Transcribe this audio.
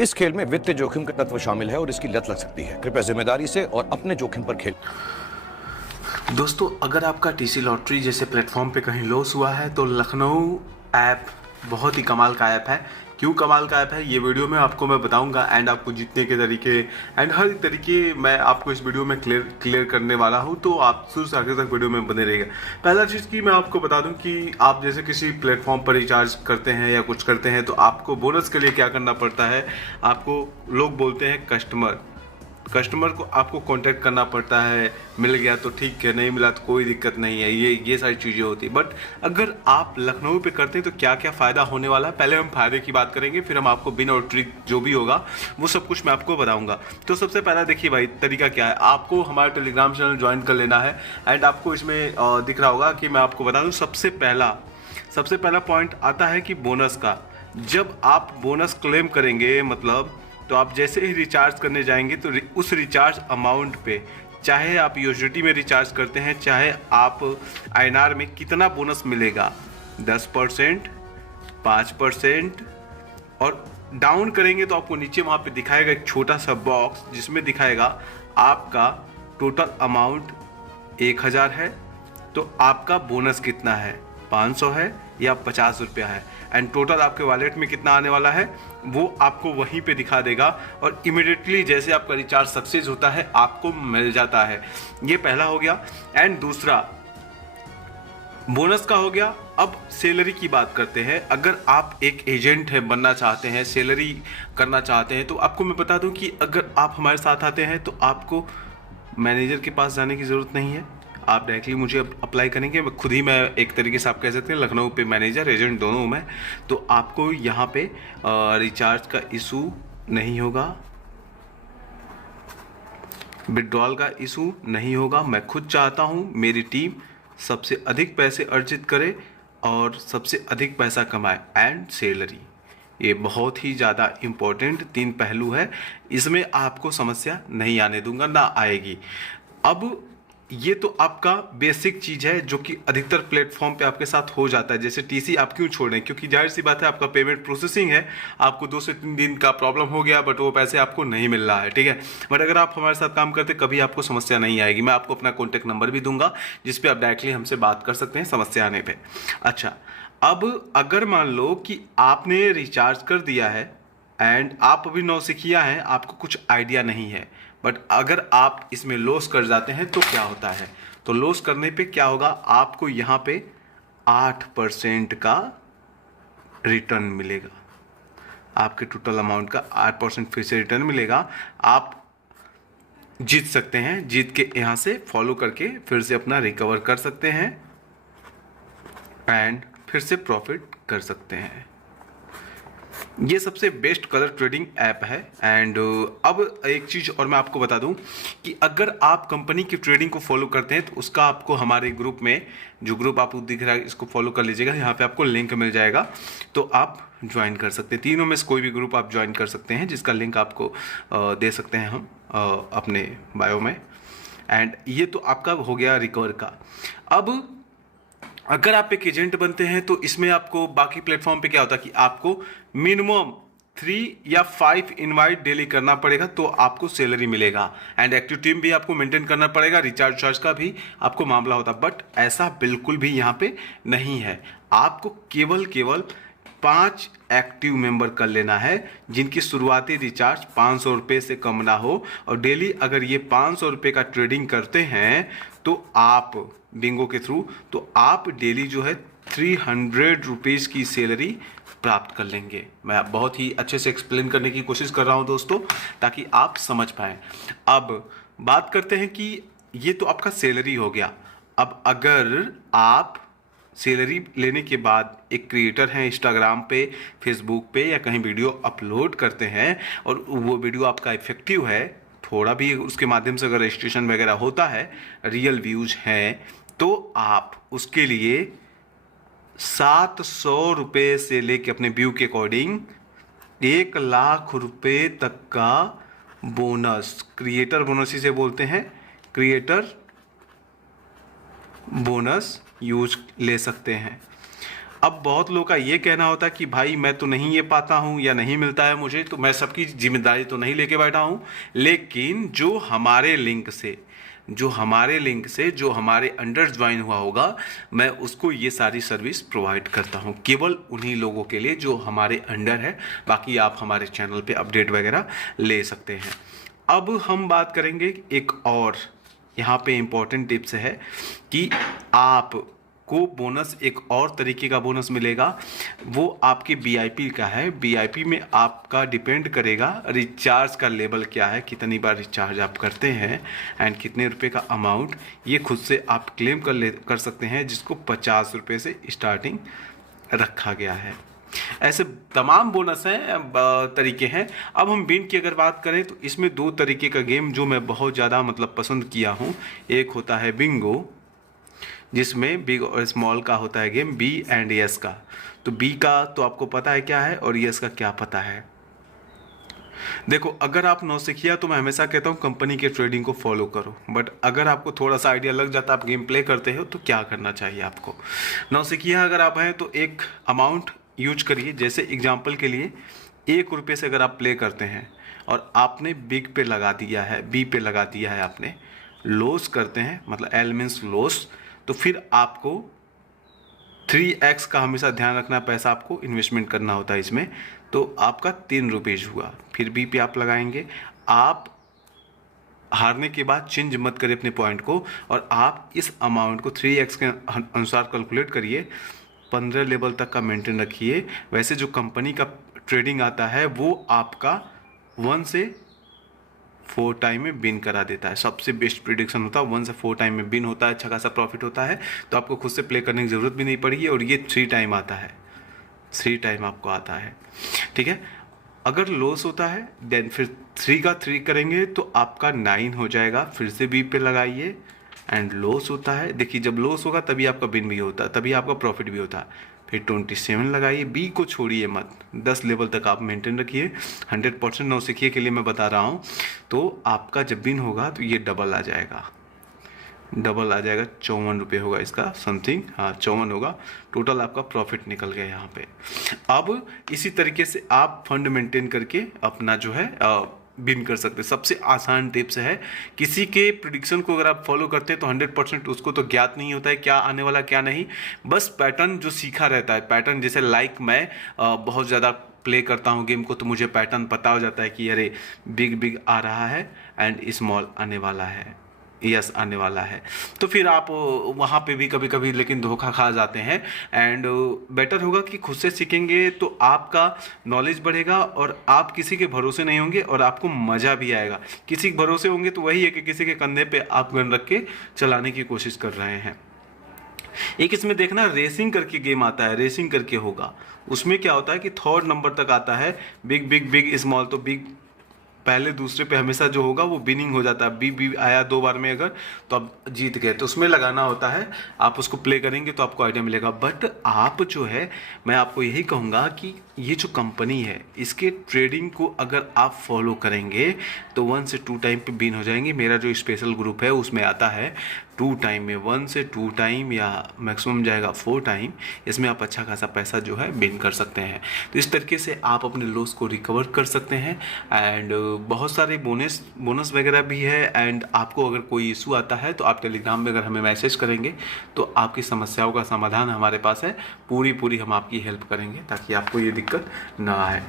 इस खेल में वित्तीय जोखिम का तत्व शामिल है और इसकी लत लग सकती है। कृपया जिम्मेदारी से और अपने जोखिम पर खेल। दोस्तों, अगर आपका टीसी लॉटरी जैसे प्लेटफॉर्म पे कहीं लॉस हुआ है तो लखनऊ ऐप बहुत ही कमाल का ऐप है। क्यों कमाल का ऐप है ये वीडियो में आपको मैं बताऊंगा एंड आपको जीतने के तरीके एंड हर तरीके मैं आपको इस वीडियो में क्लियर करने वाला हूं, तो आप शुरू से आखिर तक वीडियो में बने रहिएगा। पहला चीज़ कि मैं आपको बता दूं कि आप जैसे किसी प्लेटफॉर्म पर रिचार्ज करते हैं या कुछ करते हैं तो आपको बोनस के लिए क्या करना पड़ता है। आपको लोग बोलते हैं कस्टमर को आपको कांटेक्ट करना पड़ता है। मिल गया तो ठीक है, नहीं मिला तो कोई दिक्कत नहीं है, ये सारी चीज़ें होती है। बट अगर आप लखनऊ पे करते हैं तो क्या क्या फ़ायदा होने वाला है, पहले हम फ़ायदे की बात करेंगे, फिर हम आपको बिन और ट्रिक जो भी होगा वो सब कुछ मैं आपको बताऊंगा। तो सबसे पहला देखिए भाई, तरीका क्या है। आपको हमारा टेलीग्राम चैनल ज्वाइन कर लेना है एंड आपको इसमें दिख रहा होगा कि मैं आपको बता दूँ सबसे पहला पॉइंट आता है कि बोनस का। जब आप बोनस क्लेम करेंगे मतलब तो आप जैसे ही रिचार्ज करने जाएंगे तो उस रिचार्ज अमाउंट पे, चाहे आप यूएसडीटी में रिचार्ज करते हैं चाहे आप आईएनआर में, कितना बोनस मिलेगा 10%, 5%। और डाउन करेंगे तो आपको नीचे वहाँ पे दिखाएगा एक छोटा सा बॉक्स जिसमें दिखाएगा आपका टोटल अमाउंट 1000 है तो आपका बोनस कितना है, 500 है या 50 रुपया है, एंड टोटल आपके वॉलेट में कितना आने वाला है वो आपको वहीं पे दिखा देगा। और इमिडिएटली जैसे आपका रिचार्ज सक्सेस होता है आपको मिल जाता है। ये पहला हो गया। एंड दूसरा बोनस का हो गया। अब सैलरी की बात करते हैं। अगर आप एक एजेंट है बनना चाहते हैं, सैलरी करना चाहते हैं, तो आपको मैं बता दूं कि अगर आप हमारे साथ आते हैं तो आपको मैनेजर के पास जाने की ज़रूरत नहीं है। आप डायरेक्टली मुझे अप्लाई करेंगे, मैं एक तरीके से आप कह सकते हैं लखनऊ पे मैनेजर एजेंट दोनों हूँ मैं। तो आपको यहाँ पे रिचार्ज का इशू नहीं होगा, विड्रॉल का इशू नहीं होगा। मैं खुद चाहता हूँ मेरी टीम सबसे अधिक पैसे अर्जित करे और सबसे अधिक पैसा कमाए। एंड सैलरी, ये बहुत ही ज़्यादा इम्पोर्टेंट 3 पहलू है, इसमें आपको समस्या नहीं आने दूंगा, ना आएगी। अब ये तो आपका बेसिक चीज़ है जो कि अधिकतर प्लेटफॉर्म पे आपके साथ हो जाता है। जैसे टीसी आप क्यों छोड़ रहे हैं, क्योंकि जाहिर सी बात है आपका पेमेंट प्रोसेसिंग है, आपको 2 से 3 दिन का प्रॉब्लम हो गया बट वो पैसे आपको नहीं मिल रहा है, ठीक है। बट अगर आप हमारे साथ काम करते कभी आपको समस्या नहीं आएगी। मैं आपको अपना कॉन्टैक्ट नंबर भी दूंगा जिस पे आप डायरेक्टली हमसे बात कर सकते हैं समस्या आने पर। अच्छा, अब अगर मान लो कि आपने रिचार्ज कर दिया है एंड आप अभी नौसिखिया हैं, आपको कुछ आइडिया नहीं है, बट अगर आप इसमें लॉस कर जाते हैं तो क्या होता है। तो लॉस करने पे क्या होगा, आपको यहाँ पे 8% का रिटर्न मिलेगा। आपके टोटल अमाउंट का 8% फिर से रिटर्न मिलेगा। आप जीत सकते हैं, जीत के यहाँ से फॉलो करके फिर से अपना रिकवर कर सकते हैं एंड फिर से प्रॉफिट कर सकते हैं। ये सबसे बेस्ट कलर ट्रेडिंग ऐप है। एंड अब एक चीज़ और मैं आपको बता दूं कि अगर आप कंपनी की ट्रेडिंग को फॉलो करते हैं तो उसका आपको हमारे ग्रुप में, जो ग्रुप आपको दिख रहा है इसको फॉलो कर लीजिएगा, यहाँ पे आपको लिंक मिल जाएगा तो आप ज्वाइन कर सकते हैं। तीनों में से कोई भी ग्रुप आप ज्वाइन कर सकते हैं जिसका लिंक आपको दे सकते हैं हम अपने बायो में। एंड ये तो आपका हो गया रिकवर का। अब अगर आप एक एजेंट बनते हैं तो इसमें आपको बाकी प्लेटफॉर्म पे क्या होता है कि आपको मिनिमम 3 या 5 इनवाइट डेली करना पड़ेगा तो आपको सैलरी मिलेगा। एंड एक्टिव टीम भी आपको मेंटेन करना पड़ेगा, रिचार्ज का भी आपको मामला होता। बट ऐसा बिल्कुल भी यहाँ पे नहीं है। आपको केवल 5 एक्टिव मेंबर कर लेना है जिनकी शुरुआती रिचार्ज 500 रुपये से कम ना हो। और डेली अगर ये 500 रुपये का ट्रेडिंग करते हैं तो आप बिंगो के थ्रू, तो आप डेली जो है 300 रुपीज़ की सैलरी प्राप्त कर लेंगे। मैं बहुत ही अच्छे से एक्सप्लेन करने की कोशिश कर रहा हूं दोस्तों ताकि आप समझ पाएँ। अब बात करते हैं कि ये तो आपका सैलरी हो गया। अब अगर आप सैलरी लेने के बाद एक क्रिएटर हैं, इंस्टाग्राम पे, फेसबुक पे या कहीं वीडियो अपलोड करते हैं और वो वीडियो आपका इफेक्टिव है, थोड़ा भी उसके माध्यम से अगर रजिस्ट्रेशन वगैरह होता है, रियल व्यूज हैं, तो आप उसके लिए 700 रुपये से लेके अपने व्यू के अकॉर्डिंग 1 लाख रुपये तक का बोनस, क्रिएटर बोनस इसे बोलते हैं, क्रिएटर बोनस यूज ले सकते हैं। अब बहुत लोगों का ये कहना होता है कि भाई मैं तो नहीं ये पाता हूँ या नहीं मिलता है मुझे, तो मैं सबकी जिम्मेदारी तो नहीं लेके बैठा हूँ, लेकिन जो हमारे लिंक से जो हमारे अंडर ज्वाइन हुआ होगा, मैं उसको ये सारी सर्विस प्रोवाइड करता हूँ, केवल उन्हीं लोगों के लिए जो हमारे अंडर है। बाकी आप हमारे चैनल पे अपडेट वगैरह ले सकते हैं। अब हम बात करेंगे एक और यहाँ पे इम्पोर्टेंट टिप्स है कि आपको बोनस, एक और तरीके का बोनस मिलेगा, वो आपके वीआईपी का है। वीआईपी में आपका डिपेंड करेगा रिचार्ज का लेवल क्या है, कितनी बार रिचार्ज आप करते हैं एंड कितने रुपए का अमाउंट, ये खुद से आप क्लेम कर सकते हैं, जिसको 50 रुपये से स्टार्टिंग रखा गया है। ऐसे तमाम बोनस हैं, तरीके हैं। अब हम बिन की अगर बात करें तो इसमें 2 तरीके का गेम जो मैं बहुत ज़्यादा पसंद किया हूँ। एक होता है बिंगो, जिसमें बिग और स्मॉल का होता है गेम, बी एंड यस का। तो बी का तो आपको पता है क्या है और यस का क्या पता है। देखो, अगर आप नौसिखिया, तो मैं हमेशा कहता हूँ कंपनी के ट्रेडिंग को फॉलो करो, बट अगर आपको थोड़ा सा आइडिया लग जाता है, आप गेम प्ले करते हो, तो क्या करना चाहिए आपको। नौसिखिया अगर आप हैं तो एक अमाउंट यूज करिए। जैसे एग्जांपल के लिए 1 रुपये से अगर आप प्ले करते हैं और आपने बिग पे लगा दिया है, बी पे लगा दिया है, आपने लॉस करते हैं, मतलब एल मीन्स लॉस, तो फिर आपको 3x का हमेशा ध्यान रखना, पैसा आपको इन्वेस्टमेंट करना होता है इसमें। तो आपका 3 रुपीज़ हुआ, फिर बी पे आप लगाएंगे। आप हारने के बाद चेंज मत करिए अपने पॉइंट को, और आप इस अमाउंट को 3x के अनुसार कैलकुलेट करिए, 15 लेवल तक का मेंटेन रखिए। वैसे जो कंपनी का ट्रेडिंग आता है वो आपका 1 से 4 टाइम में बिन करा देता है। सबसे बेस्ट प्रिडिक्शन होता है 1 से 4 टाइम में बिन होता है, अच्छा खासा प्रॉफिट होता है। तो आपको खुद से प्ले करने की ज़रूरत भी नहीं पड़ेगी, और ये 3 टाइम आता है, 3 टाइम आपको आता है, ठीक है। अगर लॉस होता है देन फिर 3 का 3 करेंगे तो आपका 9 हो जाएगा, फिर से बी पे लगाइए। एंड लॉस होता है, देखिए जब लॉस होगा तभी आपका बिन भी होता है, तभी आपका प्रॉफिट भी होता है। फिर 27 लगाइए, बी को छोड़िए मत, 10 लेवल तक आप मेंटेन रखिए। 100% नौसिखिए के लिए मैं बता रहा हूँ। तो आपका जब बिन होगा तो ये डबल आ जाएगा, 54 रुपये होगा इसका समथिंग, हाँ 54 होगा। टोटल आपका प्रॉफिट निकल गया यहाँ पे। अब इसी तरीके से आप फंड मेंटेन करके अपना जो है बिन कर सकते हैं। सबसे आसान टिप्स है, किसी के प्रिडिक्शन को अगर आप फॉलो करते हैं तो 100% उसको तो ज्ञात नहीं होता है क्या आने वाला क्या नहीं, बस पैटर्न जो सीखा रहता है, पैटर्न जैसे मैं बहुत ज़्यादा प्ले करता हूँ गेम को, तो मुझे पैटर्न पता हो जाता है कि अरे बिग आ रहा है एंड स्मॉल आने वाला है, यस आने वाला है। तो फिर आप वहाँ पे भी कभी कभी लेकिन धोखा खा जाते हैं। एंड बेटर होगा कि खुद से सीखेंगे तो आपका नॉलेज बढ़ेगा, और आप किसी के भरोसे नहीं होंगे और आपको मज़ा भी आएगा। किसी के भरोसे होंगे तो वही है कि किसी के कंधे पे आप गन रख के चलाने की कोशिश कर रहे हैं। एक इसमें देखना रेसिंग करके गेम आता है, रेसिंग करके होगा, उसमें क्या होता है कि 3rd नंबर तक आता है, बिग स्मॉल। तो बिग पहले दूसरे पे हमेशा जो होगा वो विनिंग हो जाता है। बी आया 2 बार में अगर, तो आप जीत गए। तो उसमें लगाना होता है, आप उसको प्ले करेंगे तो आपको आइडिया मिलेगा। बट आप जो है, मैं आपको यही कहूँगा कि ये जो कंपनी है इसके ट्रेडिंग को अगर आप फॉलो करेंगे तो 1 से 2 टाइम पे बिन हो जाएंगे। मेरा जो स्पेशल ग्रुप है उसमें आता है 2 टाइम में, 1 से 2 टाइम या मैक्सिमम जाएगा 4 टाइम। इसमें आप अच्छा खासा पैसा जो है बिन कर सकते हैं। तो इस तरीके से आप अपने लॉस को रिकवर कर सकते हैं। एंड बहुत सारे बोनस वगैरह भी है। एंड आपको अगर कोई इशू आता है तो आप टेलीग्राम में अगर हमें मैसेज करेंगे तो आपकी समस्याओं का समाधान हमारे पास है, पूरी हम आपकी हेल्प करेंगे ताकि आपको ये दिक्कत ना आए।